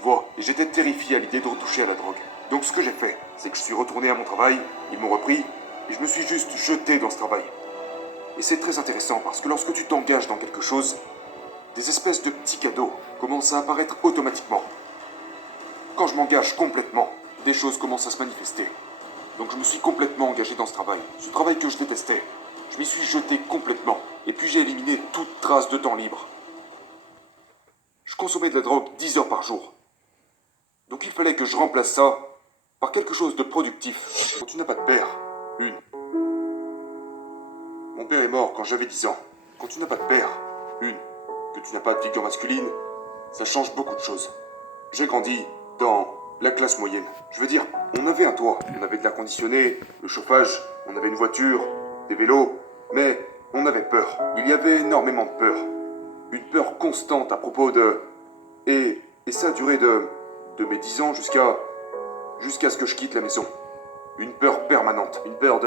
tu vois, et j'étais terrifié à l'idée de retoucher à la drogue. Donc ce que j'ai fait, c'est que je suis retourné à mon travail, ils m'ont repris, et je me suis juste jeté dans ce travail. Et c'est très intéressant parce que lorsque tu t'engages dans quelque chose, des espèces de petits cadeaux commencent à apparaître automatiquement. Quand je m'engage complètement, des choses commencent à se manifester. Donc je me suis complètement engagé dans ce travail que je détestais. Je m'y suis jeté complètement, et puis j'ai éliminé toute trace de temps libre. Je consommais de la drogue 10 heures par jour. Donc il fallait que je remplace ça par quelque chose de productif. Quand tu n'as pas de père, une. Mon père est mort quand j'avais 10 ans. Quand tu n'as pas de père, une. Que tu n'as pas de figure masculine, ça change beaucoup de choses. J'ai grandi dans la classe moyenne. Je veux dire, on avait un toit, on avait de l'air conditionné, le chauffage, on avait une voiture, des vélos, mais on avait peur. Il y avait énormément de peur. Une peur constante à propos de... Et ça a duré de mes 10 ans jusqu'à ce que je quitte la maison. Une peur permanente, une peur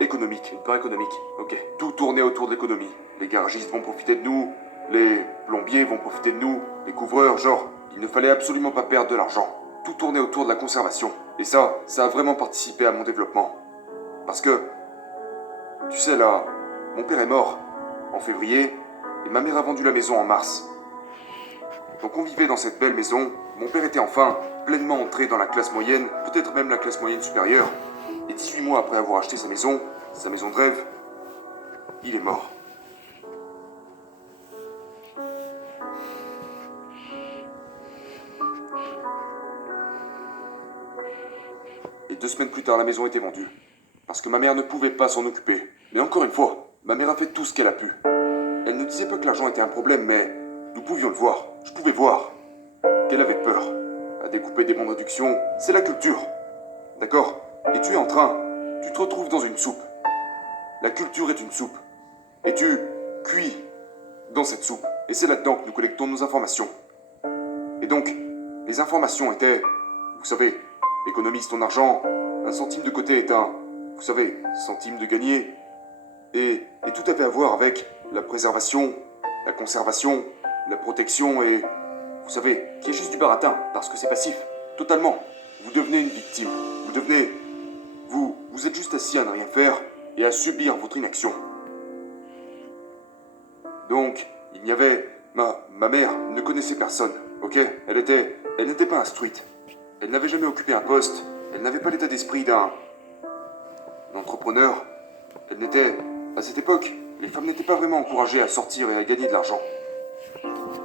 économique, une peur économique, ok. Tout tournait autour de l'économie. Les garagistes vont profiter de nous, les plombiers vont profiter de nous, les couvreurs, genre, il ne fallait absolument pas perdre de l'argent. Tout tournait autour de la conservation. Et ça a vraiment participé à mon développement. Parce que, tu sais là, mon père est mort en février, et ma mère a vendu la maison en mars. Donc on vivait dans cette belle maison, mon père était enfin pleinement entré dans la classe moyenne, peut-être même la classe moyenne supérieure. Et 18 mois après avoir acheté sa maison de rêve, il est mort. Et 2 semaines plus tard, la maison était vendue. Parce que ma mère ne pouvait pas s'en occuper. Mais encore une fois, ma mère a fait tout ce qu'elle a pu. Elle ne disait pas que l'argent était un problème, mais nous pouvions le voir. Je pouvais voir qu'elle avait peur. À découper des bons de réduction, c'est la culture. D'accord? Et tu te retrouves dans une soupe. La culture est une soupe. Et tu cuis dans cette soupe. Et c'est là-dedans que nous collectons nos informations. Et donc, les informations étaient, vous savez, économise ton argent, un centime de côté est un, vous savez, centime de gagné. Et tout avait à voir avec la préservation, la conservation, la protection et, vous savez, qui est juste du baratin, parce que c'est passif, totalement. Vous devenez une victime. Vous êtes juste assis à ne rien faire et à subir votre inaction. Donc, il y avait... Ma mère ne connaissait personne, ok? Elle n'était pas instruite. Elle n'avait jamais occupé un poste. Elle n'avait pas l'état d'esprit d'un entrepreneur. À cette époque, les femmes n'étaient pas vraiment encouragées à sortir et à gagner de l'argent.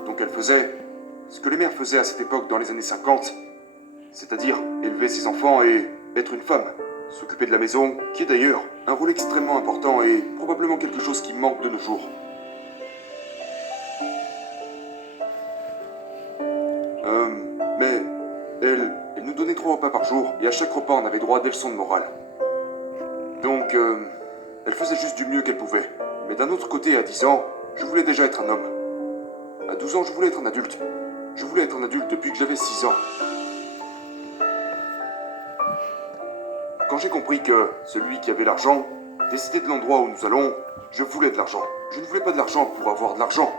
Donc elle faisait ce que les mères faisaient à cette époque dans les années 50, c'est-à-dire élever ses enfants et être une femme. S'occuper de la maison, qui est d'ailleurs un rôle extrêmement important et probablement quelque chose qui manque de nos jours. Mais elle nous donnait 3 repas par jour et à chaque repas on avait droit à des leçons de morale. Donc, elle faisait juste du mieux qu'elle pouvait. Mais d'un autre côté, à 10 ans, je voulais déjà être un homme. À 12 ans, je voulais être un adulte. Je voulais être un adulte depuis que j'avais 6 ans. Quand j'ai compris que celui qui avait l'argent décidait de l'endroit où nous allons, je voulais de l'argent. Je ne voulais pas de l'argent pour avoir de l'argent.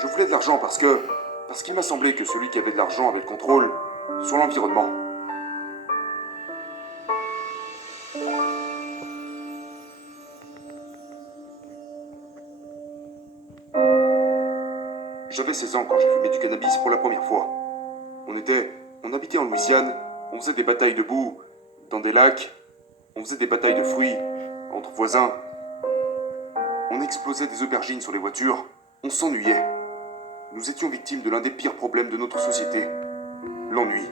Je voulais de l'argent parce qu'il m'a semblé que celui qui avait de l'argent avait le contrôle sur l'environnement. J'avais 16 ans quand j'ai fumé du cannabis pour la première fois. On habitait en Louisiane, on faisait des batailles de boue dans des lacs, on faisait des batailles de fruits entre voisins, on explosait des aubergines sur les voitures, on s'ennuyait. Nous étions victimes de l'un des pires problèmes de notre société, l'ennui.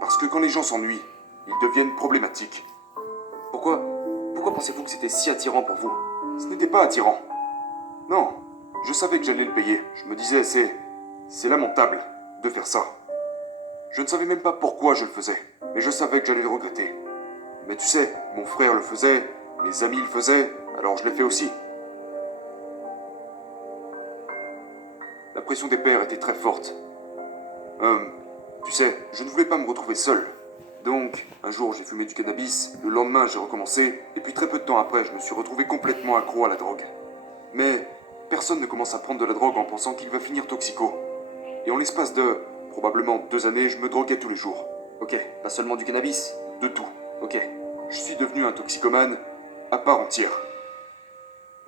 Parce que quand les gens s'ennuient, ils deviennent problématiques. Pourquoi pensez-vous que c'était si attirant pour vous? Ce n'était pas attirant. Non. Je savais que j'allais le payer. Je me disais, c'est lamentable de faire ça. Je ne savais même pas pourquoi je le faisais, mais je savais que j'allais le regretter. Mais tu sais, mon frère le faisait, mes amis le faisaient, alors je l'ai fait aussi. La pression des pairs était très forte. Tu sais, je ne voulais pas me retrouver seul. Donc, un jour j'ai fumé du cannabis, le lendemain j'ai recommencé, et puis très peu de temps après, je me suis retrouvé complètement accro à la drogue. Mais personne ne commence à prendre de la drogue en pensant qu'il va finir toxico. Et en l'espace de probablement 2 années, je me droguais tous les jours. Ok, pas seulement du cannabis. De tout. Ok. Je suis devenu un toxicomane à part entière.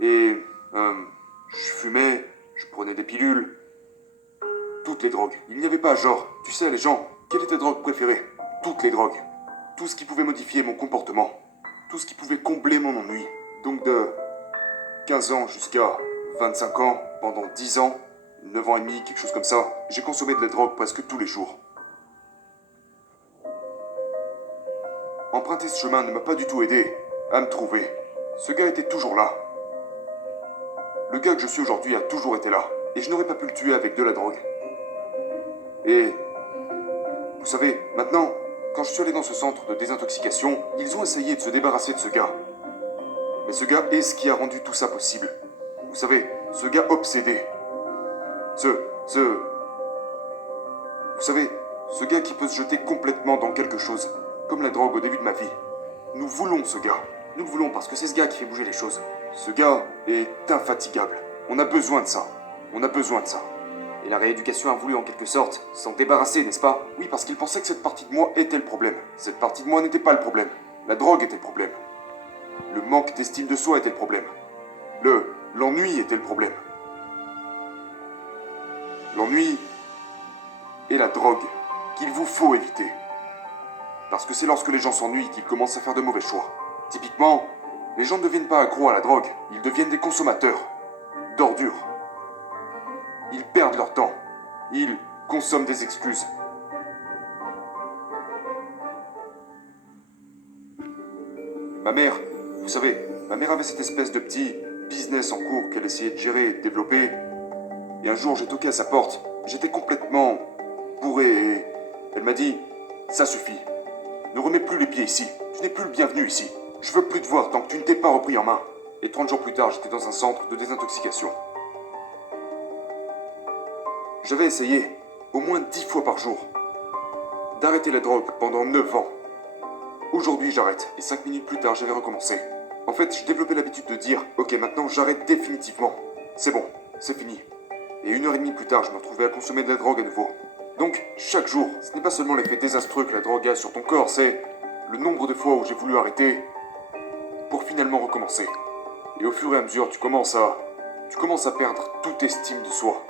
Et, je fumais, je prenais des pilules. Toutes les drogues. Il n'y avait pas genre, tu sais les gens, quelle est ta drogue préférée? Toutes les drogues. Tout ce qui pouvait modifier mon comportement. Tout ce qui pouvait combler mon ennui. Donc de 15 ans jusqu'à 25 ans, pendant 10 ans, 9 ans et demi, quelque chose comme ça, j'ai consommé de la drogue presque tous les jours. Emprunter ce chemin ne m'a pas du tout aidé à me trouver. Ce gars était toujours là. Le gars que je suis aujourd'hui a toujours été là. Et je n'aurais pas pu le tuer avec de la drogue. Et... vous savez, maintenant, quand je suis allé dans ce centre de désintoxication, ils ont essayé de se débarrasser de ce gars. Mais ce gars est ce qui a rendu tout ça possible. Vous savez, ce gars obsédé. Vous savez, ce gars qui peut se jeter complètement dans quelque chose. Comme la drogue au début de ma vie. Nous voulons ce gars. Nous le voulons parce que c'est ce gars qui fait bouger les choses. Ce gars est infatigable. On a besoin de ça. On a besoin de ça. Et la rééducation a voulu en quelque sorte s'en débarrasser, n'est-ce pas? Oui, parce qu'il pensait que cette partie de moi était le problème. Cette partie de moi n'était pas le problème. La drogue était le problème. Le manque d'estime de soi était le problème. L'ennui était le problème. L'ennui et la drogue qu'il vous faut éviter. Parce que c'est lorsque les gens s'ennuient qu'ils commencent à faire de mauvais choix. Typiquement, les gens ne deviennent pas accros à la drogue, ils deviennent des consommateurs. D'ordures. Ils perdent leur temps. Ils consomment des excuses. Ma mère, vous savez, ma mère avait cette espèce de petit business en cours qu'elle essayait de gérer et de développer. Et un jour, j'ai toqué à sa porte. J'étais complètement bourré et elle m'a dit « Ça suffit. Ne remets plus les pieds ici. Tu n'es plus le bienvenu ici. Je veux plus te voir tant que tu ne t'es pas repris en main. » Et 30 jours plus tard, j'étais dans un centre de désintoxication. J'avais essayé, au moins 10 fois par jour, d'arrêter la drogue pendant 9 ans. Aujourd'hui, j'arrête, et 5 minutes plus tard, j'avais recommencé. En fait, j'ai développé l'habitude de dire « Ok, maintenant, j'arrête définitivement. C'est bon, c'est fini. » Et 1 heure et demie plus tard, je me retrouvais à consommer de la drogue à nouveau. Donc, chaque jour, ce n'est pas seulement l'effet désastreux que la drogue a sur ton corps, c'est le nombre de fois où j'ai voulu arrêter pour finalement recommencer. Et au fur et à mesure, tu commences à perdre toute estime de soi.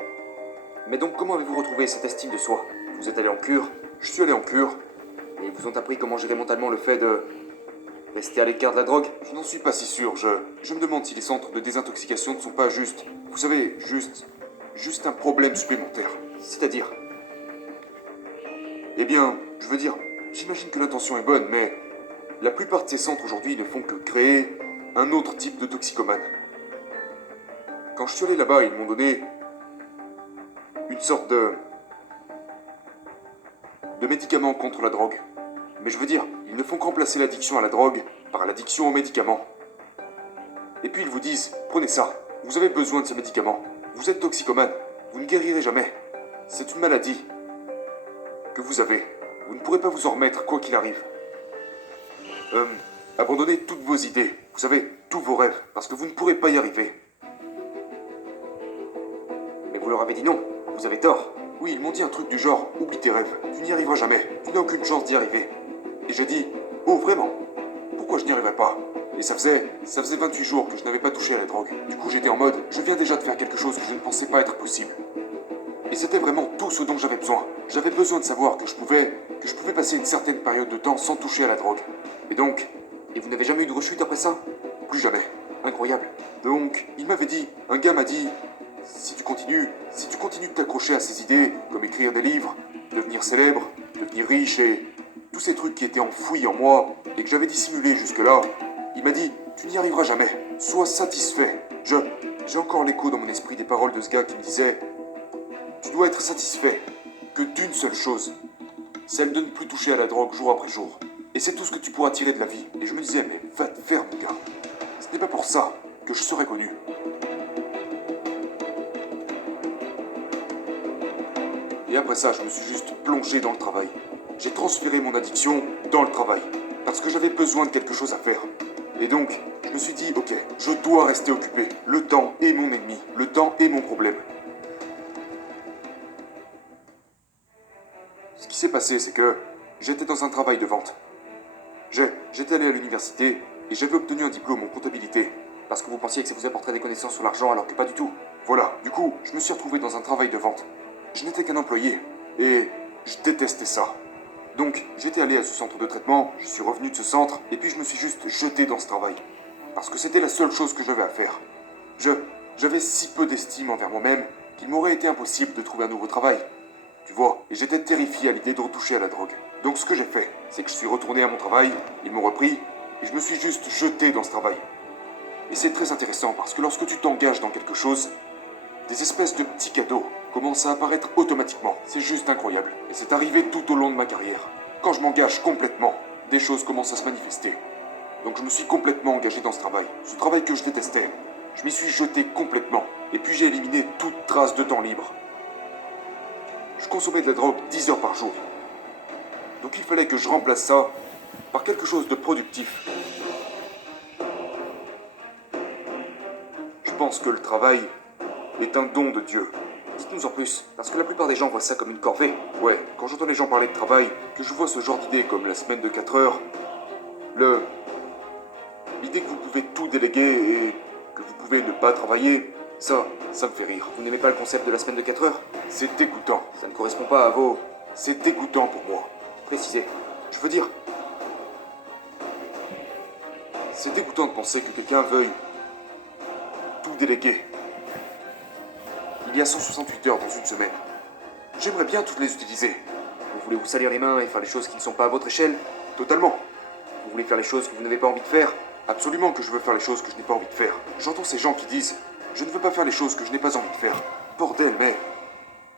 Mais donc, comment avez-vous retrouvé cette estime de soi? Vous êtes allé en cure? Je suis allé en cure. Et ils vous ont appris comment gérer mentalement le fait de rester à l'écart de la drogue? Je n'en suis pas si sûr. Je me demande si les centres de désintoxication ne sont pas juste, vous savez, juste un problème supplémentaire. C'est-à-dire? Eh bien, je veux dire, j'imagine que l'intention est bonne, mais la plupart de ces centres aujourd'hui ne font que créer un autre type de toxicomane. Quand je suis allé là-bas, ils m'ont donné une sorte de médicament contre la drogue. Mais je veux dire, ils ne font que remplacer l'addiction à la drogue par l'addiction aux médicaments. Et puis ils vous disent, prenez ça, vous avez besoin de ce médicament. Vous êtes toxicomane, vous ne guérirez jamais. C'est une maladie que vous avez. Vous ne pourrez pas vous en remettre quoi qu'il arrive. Abandonnez toutes vos idées, vous savez, tous vos rêves, parce que vous ne pourrez pas y arriver. Mais vous leur avez dit non, vous avez tort. Oui, ils m'ont dit un truc du genre, oublie tes rêves, tu n'y arriveras jamais, tu n'as aucune chance d'y arriver. Et j'ai dit, oh vraiment? Pourquoi je n'y arriverais pas? Et ça faisait 28 jours que je n'avais pas touché à la drogue. Du coup, j'étais en mode, je viens déjà de faire quelque chose que je ne pensais pas être possible. Et c'était vraiment tout ce dont j'avais besoin. J'avais besoin de savoir que je pouvais passer une certaine période de temps sans toucher à la drogue. Et donc, et vous n'avez jamais eu de rechute après ça? Plus jamais. Incroyable. Donc, il m'avait dit, un gars m'a dit, si tu continues de t'accrocher à ces idées, comme écrire des livres, devenir célèbre, devenir riche et tous ces trucs qui étaient enfouis en moi et que j'avais dissimulés jusque-là, il m'a dit, tu n'y arriveras jamais, sois satisfait. J'ai encore l'écho dans mon esprit des paroles de ce gars qui me disait, tu dois être satisfait que d'une seule chose, celle de ne plus toucher à la drogue jour après jour. Et c'est tout ce que tu pourras tirer de la vie. Et je me disais, mais va te faire, mon gars. Ce n'est pas pour ça que je serais connu. Et après ça, je me suis juste plongé dans le travail. J'ai transféré mon addiction dans le travail. Parce que j'avais besoin de quelque chose à faire. Et donc, je me suis dit, ok, je dois rester occupé. Le temps est mon ennemi. Le temps est mon problème. qui s'est passé, c'est que j'étais dans un travail de vente. J'étais allé à l'université et j'avais obtenu un diplôme en comptabilité. Parce que vous pensiez que ça vous apporterait des connaissances sur l'argent alors que pas du tout. Voilà, du coup, je me suis retrouvé dans un travail de vente. Je n'étais qu'un employé et je détestais ça. Donc, j'étais allé à ce centre de traitement, je suis revenu de ce centre et puis je me suis juste jeté dans ce travail. Parce que c'était la seule chose que j'avais à faire. J'avais si peu d'estime envers moi-même qu'il m'aurait été impossible de trouver un nouveau travail. Tu vois, et j'étais terrifié à l'idée de retoucher à la drogue. Donc ce que j'ai fait, c'est que je suis retourné à mon travail, ils m'ont repris, et je me suis juste jeté dans ce travail. Et c'est très intéressant parce que lorsque tu t'engages dans quelque chose, des espèces de petits cadeaux commencent à apparaître automatiquement. C'est juste incroyable. Et c'est arrivé tout au long de ma carrière. Quand je m'engage complètement, des choses commencent à se manifester. Donc je me suis complètement engagé dans ce travail que je détestais. Je m'y suis jeté complètement, et puis j'ai éliminé toute trace de temps libre. Je consommais de la drogue 10 heures par jour. Donc il fallait que je remplace ça par quelque chose de productif. Je pense que le travail est un don de Dieu. Dites-nous en plus, parce que la plupart des gens voient ça comme une corvée. Ouais, quand j'entends les gens parler de travail, que je vois ce genre d'idée comme la semaine de 4 heures, l'idée que vous pouvez tout déléguer et que vous pouvez ne pas travailler, ça me fait rire. Vous n'aimez pas le concept de la semaine de 4 heures? C'est dégoûtant. Ça ne correspond pas à vos... C'est dégoûtant pour moi. Précisez. Je veux dire... C'est dégoûtant de penser que quelqu'un veuille tout déléguer. Il y a 168 heures dans une semaine. J'aimerais bien toutes les utiliser. Vous voulez vous salir les mains et faire les choses qui ne sont pas à votre échelle? Totalement. Vous voulez faire les choses que vous n'avez pas envie de faire? Absolument que je veux faire les choses que je n'ai pas envie de faire. J'entends ces gens qui disent « Je ne veux pas faire les choses que je n'ai pas envie de faire ». Bordel, mais...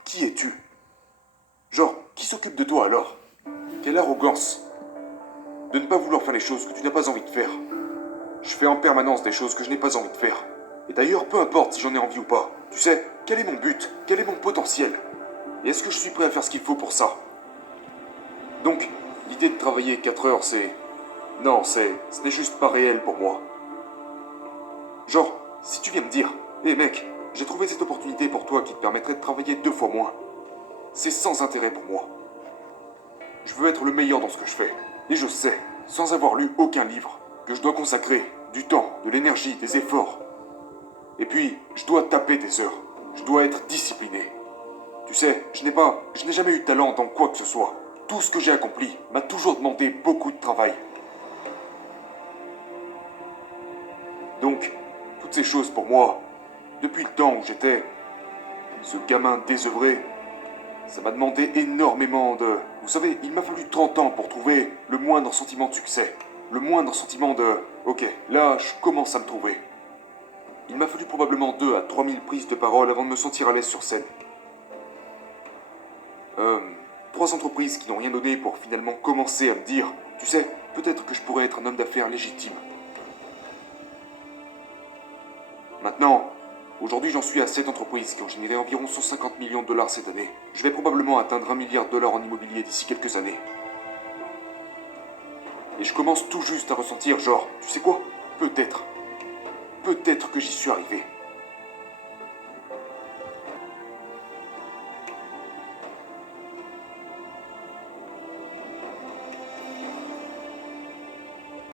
Qui es-tu? Genre, qui s'occupe de toi alors? Quelle arrogance de ne pas vouloir faire les choses que tu n'as pas envie de faire. Je fais en permanence des choses que je n'ai pas envie de faire. Et d'ailleurs, peu importe si j'en ai envie ou pas. Tu sais, quel est mon but? Quel est mon potentiel? Et est-ce que je suis prêt à faire ce qu'il faut pour ça? Donc, l'idée de travailler 4 heures, c'est... Non, ce n'est juste pas réel pour moi. Genre, si tu viens me dire, hé mec, j'ai trouvé cette opportunité pour toi qui te permettrait de travailler 2 fois moins. C'est sans intérêt pour moi. Je veux être le meilleur dans ce que je fais. Et je sais, sans avoir lu aucun livre, que je dois consacrer du temps, de l'énergie, des efforts. Et puis, je dois taper des heures. Je dois être discipliné. Tu sais, je n'ai jamais eu de talent dans quoi que ce soit. Tout ce que j'ai accompli m'a toujours demandé beaucoup de travail. Donc, toutes ces choses pour moi, depuis le temps où j'étais ce gamin désœuvré, ça m'a demandé énormément de... Vous savez, il m'a fallu 30 ans pour trouver le moindre sentiment de succès. Le moindre sentiment de... Ok, là, je commence à me trouver. Il m'a fallu probablement 2 à 3 000 prises de parole avant de me sentir à l'aise sur scène. 3 entreprises qui n'ont rien donné pour finalement commencer à me dire, tu sais, peut-être que je pourrais être un homme d'affaires légitime. Maintenant, aujourd'hui j'en suis à 7 entreprises qui ont généré environ 150 millions de dollars cette année. Je vais probablement atteindre $1 milliard en immobilier d'ici quelques années. Et je commence tout juste à ressentir genre, tu sais quoi? Peut-être que j'y suis arrivé.